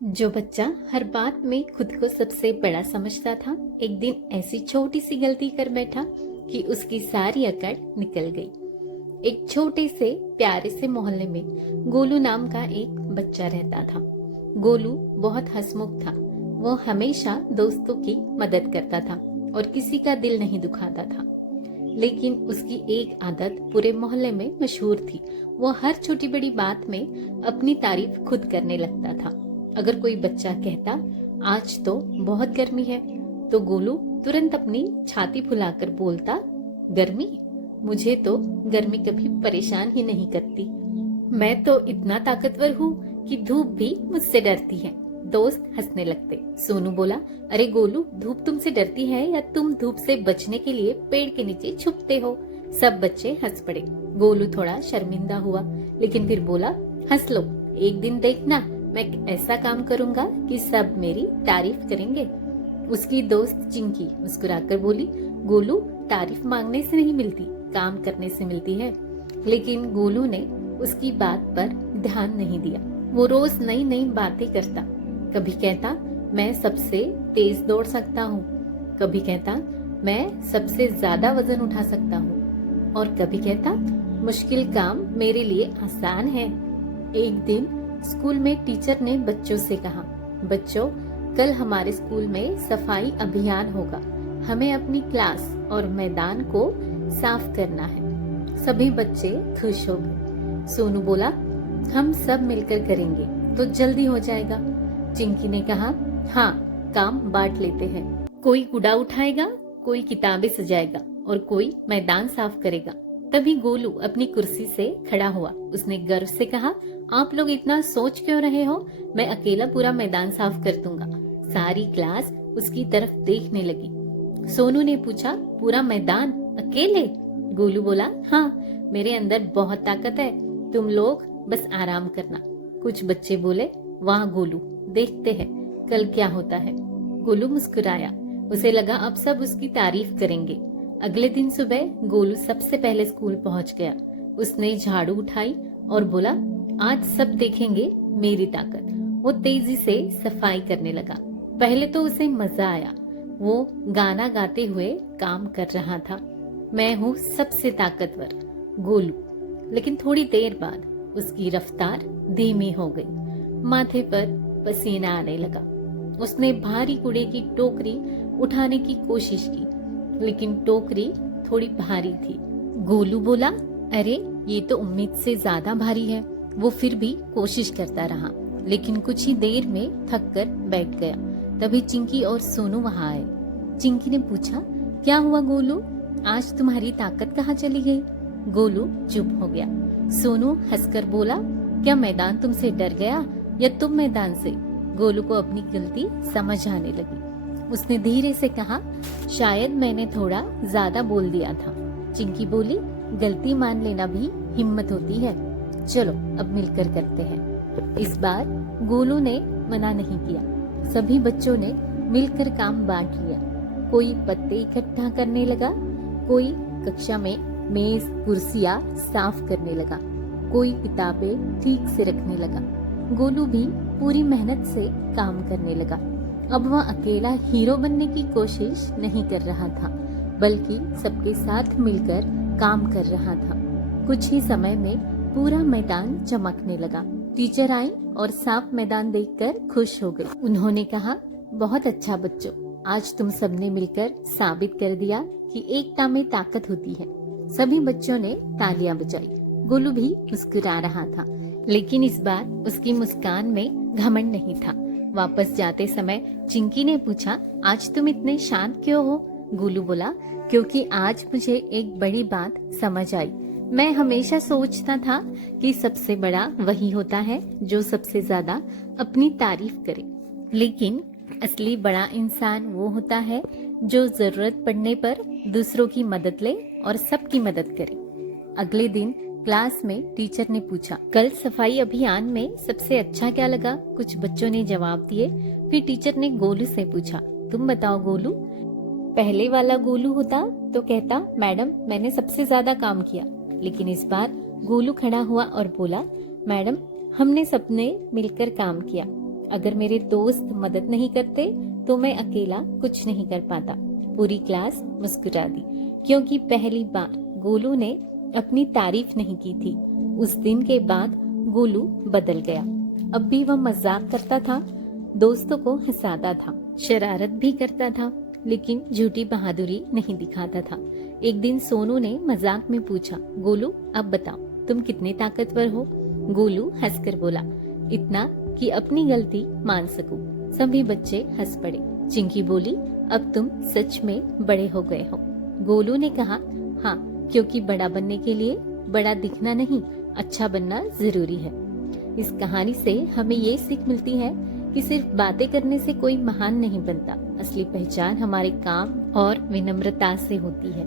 जो बच्चा हर बात में खुद को सबसे बड़ा समझता था, एक दिन ऐसी छोटी सी गलती कर बैठा कि उसकी सारी अकड़ निकल गई। एक छोटे से प्यारे से मोहल्ले में गोलू नाम का एक बच्चा रहता था। गोलू बहुत हंसमुख था। वो हमेशा दोस्तों की मदद करता था और किसी का दिल नहीं दुखाता था। लेकिन उसकी एक आदत पूरे मोहल्ले में मशहूर थी। वो हर छोटी बड़ी बात में अपनी तारीफ खुद करने लगता था। अगर कोई बच्चा कहता आज तो बहुत गर्मी है, तो गोलू तुरंत अपनी छाती फुलाकर बोलता, गर्मी? मुझे तो गर्मी कभी परेशान ही नहीं करती। मैं तो इतना ताकतवर हूँ कि धूप भी मुझसे डरती है। दोस्त हंसने लगते। सोनू बोला, अरे गोलू, धूप तुमसे डरती है या तुम धूप से बचने के लिए पेड़ के नीचे छुपते हो? सब बच्चे हंस पड़े। गोलू थोड़ा शर्मिंदा हुआ, लेकिन फिर बोला, हंस लो, एक दिन देखना मैं ऐसा काम करूंगा कि सब मेरी तारीफ करेंगे। उसकी दोस्त चिंकी मुस्कुराकर बोली, गोलू, तारीफ मांगने से नहीं मिलती, काम करने से मिलती है। लेकिन गोलू ने उसकी बात पर ध्यान नहीं दिया। वो रोज नई नई बातें करता। कभी कहता, मैं सबसे तेज दौड़ सकता हूँ। कभी कहता, मैं सबसे ज्यादा वजन उठा सकता हूँ। और कभी कहता, मुश्किल काम मेरे लिए आसान है। एक दिन स्कूल में टीचर ने बच्चों से कहा, बच्चों, कल हमारे स्कूल में सफाई अभियान होगा। हमें अपनी क्लास और मैदान को साफ करना है। सभी बच्चे खुश हो गए। सोनू बोला, हम सब मिलकर करेंगे तो जल्दी हो जाएगा। चिंकी ने कहा, हाँ, काम बांट लेते हैं। कोई कूड़ा उठाएगा, कोई किताबें सजाएगा और कोई मैदान साफ करेगा। तभी गोलू अपनी कुर्सी से खड़ा हुआ। उसने गर्व से कहा, आप लोग इतना सोच क्यों रहे हो? मैं अकेला पूरा मैदान साफ कर दूंगा। सारी क्लास उसकी तरफ देखने लगी। सोनू ने पूछा, पूरा मैदान अकेले? गोलू बोला, हाँ, मेरे अंदर बहुत ताकत है, तुम लोग बस आराम करना। कुछ बच्चे बोले, वाह गोलू, देखते हैं कल क्या होता है। गोलू मुस्कुराया। उसे लगा अब सब उसकी तारीफ करेंगे। अगले दिन सुबह गोलू सबसे पहले स्कूल पहुंच गया। उसने झाड़ू उठाई और बोला, आज सब देखेंगे मेरी ताकत। वो तेजी से सफाई करने लगा। पहले तो उसे मजा आया। वो गाना गाते हुए काम कर रहा था, मैं हूँ सबसे ताकतवर, गोलू। लेकिन थोड़ी देर बाद उसकी रफ्तार धीमी हो गई। माथे पर पसीना आने लगा। उसने भारी कूड़े की टोकरी उठाने की कोशिश की, लेकिन टोकरी थोड़ी भारी थी। गोलू बोला, अरे ये तो उम्मीद से ज्यादा भारी है। वो फिर भी कोशिश करता रहा, लेकिन कुछ ही देर में थक कर बैठ गया। तभी चिंकी और सोनू वहाँ आए। चिंकी ने पूछा, क्या हुआ गोलू, आज तुम्हारी ताकत कहाँ चली गई? गोलू चुप हो गया। सोनू हंसकर बोला, क्या मैदान तुमसे डर गया या तुम मैदान से? गोलू को अपनी गलती समझ आने लगी। उसने धीरे से कहा, शायद मैंने थोड़ा ज्यादा बोल दिया था। चिंकी बोली, गलती मान लेना भी हिम्मत होती है। चलो अब मिलकर करते हैं। इस बार गोलू ने मना नहीं किया। सभी बच्चों ने मिलकर काम बांट लिया। कोई पत्ते इकट्ठा करने लगा, कोई कक्षा में मेज कुर्सियां साफ करने लगा, कोई किताबें ठीक से रखने लगा। गोलू भी पूरी मेहनत से काम करने लगा। अब वह अकेला हीरो बनने की कोशिश नहीं कर रहा था, बल्कि सबके साथ मिलकर काम कर रहा था। कुछ ही समय में पूरा मैदान चमकने लगा। टीचर आई और साफ मैदान देखकर खुश हो गई। उन्होंने कहा, बहुत अच्छा बच्चों, आज तुम सबने मिलकर साबित कर दिया कि एकता में ताकत होती है। सभी बच्चों ने तालियां बजाई। गोलू भी मुस्कुरा रहा था, लेकिन इस बार उसकी मुस्कान में घमंड नहीं था। वापस जाते समय चिंकी ने पूछा, आज तुम इतने शांत क्यों हो? गोलू बोला, क्योंकि आज मुझे एक बड़ी बात समझ आई। मैं हमेशा सोचता था कि सबसे बड़ा वही होता है जो सबसे ज्यादा अपनी तारीफ करे, लेकिन असली बड़ा इंसान वो होता है जो जरूरत पड़ने पर दूसरों की मदद ले और सबकी मदद करे। अगले दिन क्लास में टीचर ने पूछा, कल सफाई अभियान में सबसे अच्छा क्या लगा? कुछ बच्चों ने जवाब दिए। फिर टीचर ने गोलू से पूछा, तुम बताओ गोलू। पहले वाला गोलू होता तो कहता, मैडम मैंने सबसे ज्यादा काम किया। लेकिन इस बार गोलू खड़ा हुआ और बोला, मैडम हमने सबने मिलकर काम किया। अगर मेरे दोस्त मदद नहीं करते तो मैं अकेला कुछ नहीं कर पाता। पूरी क्लास मुस्कुरा दी क्योंकि पहली बार गोलू ने अपनी तारीफ नहीं की थी। उस दिन के बाद गोलू बदल गया। अब भी वह मजाक करता था, दोस्तों को हंसाता था, शरारत भी करता था, लेकिन झूठी बहादुरी नहीं दिखाता था। एक दिन सोनू ने मजाक में पूछा, गोलू अब बताओ तुम कितने ताकतवर हो? गोलू हंसकर बोला, इतना कि अपनी गलती मान सकूं। सभी बच्चे हंस पड़े। चिंकी बोली, अब तुम सच में बड़े हो गए हो। गोलू ने कहा, हाँ, क्योंकि बड़ा बनने के लिए बड़ा दिखना नहीं, अच्छा बनना जरूरी है। इस कहानी से हमें ये सीख मिलती है कि सिर्फ बातें करने से कोई महान नहीं बनता। असली पहचान हमारे काम और विनम्रता से होती है।